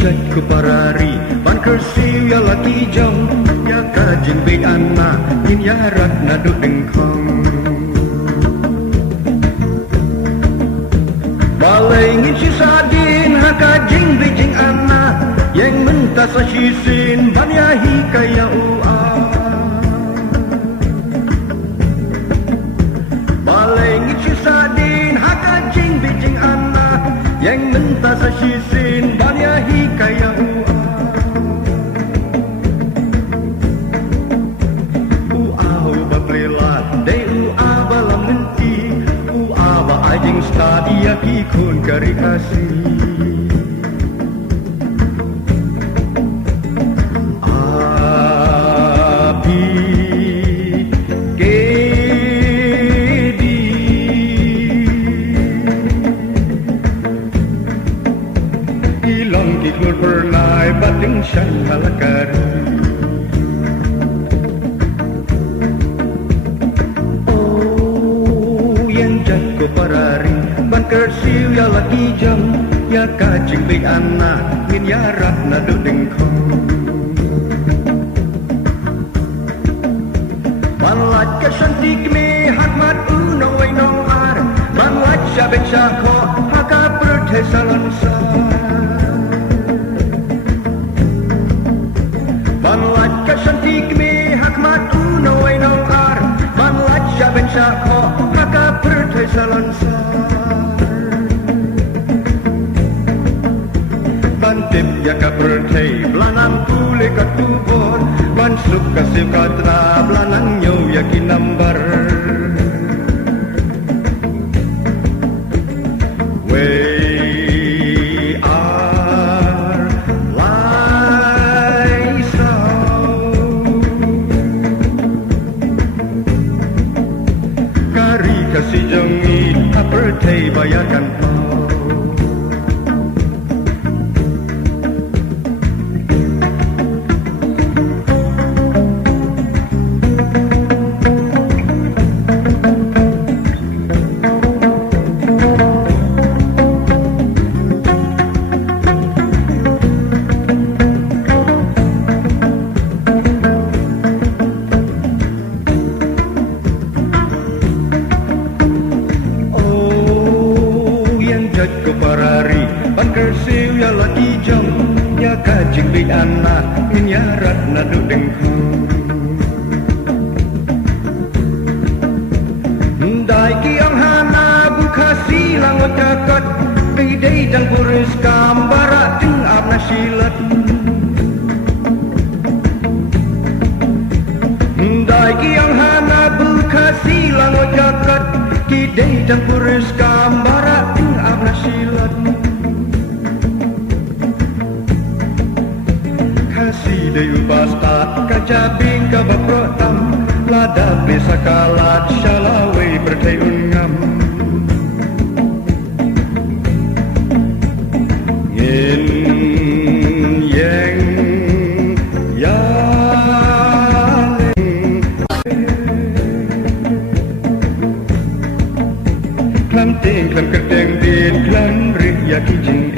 jat ko parari ban kersiu ya laki jong ya kajing be anna in ya rat na do deng khong balai ngin si sadin ha kajing be jing anna yang menta sa sisin ban ya hi kaya ua balai ngin si sadin ha kajing be jing anna yang menta sa sisin ban ya hi kaya ua ajing stadia kikun kari kasih api kedi ilang kikul pernai bating syan halakari parari ban kersiu ya laki jam ya kajing be anna min ya rat na do deng khong ban lat ka santik me hakmat uno wai nong ar ban lat sha be sha kho haka prothe salansa ban lat ka santik me hakmat uno wai nong ar ban lat sha be sha kho haka salansa bantip ya ka perthei blanang tule ka tubor ban suk ka siu ka tra blanang nyau ya ki number we are Laisa kari kasih jangi perthei bayarkan kau ko parari ban kersiu ya laki jong ya kajing be anna min ya rat na do deng khong dai ki ang hana bukhasi langot kakot be dei dang puris kambara ting abna silat dai ki ang hana bukhasi langot kakot ki dei dang puris kambara abna silat kasih deyu basta kajabing kabaprotam lada besa kalat syalawe perthei ungam ngin yang ya klam ting klam kerteng din klam rik ya kijing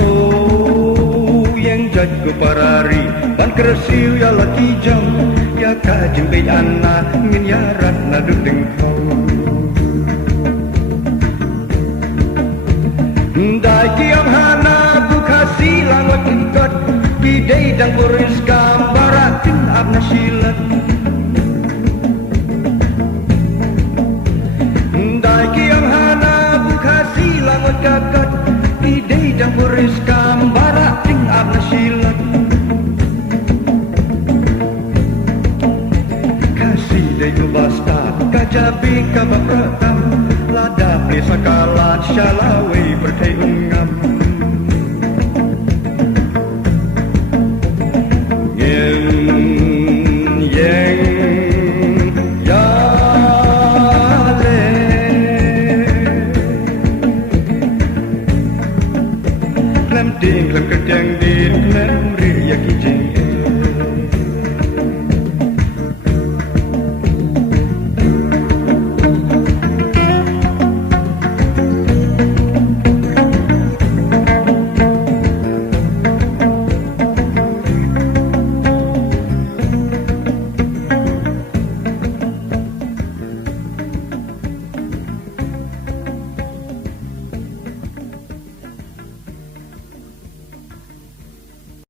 oh yang jat ko parari ban kersiu ya laki jam ya kajing be anna min ya rat na do deng khong dai ki ang hana bukhasi langot ingkot ki dei dang puris kambara ting abna silat gagat idei dang puris kambara ting abna silat kasih dei ko basta kajabi kabapratam lada plesa kalat syalawe perthei ungam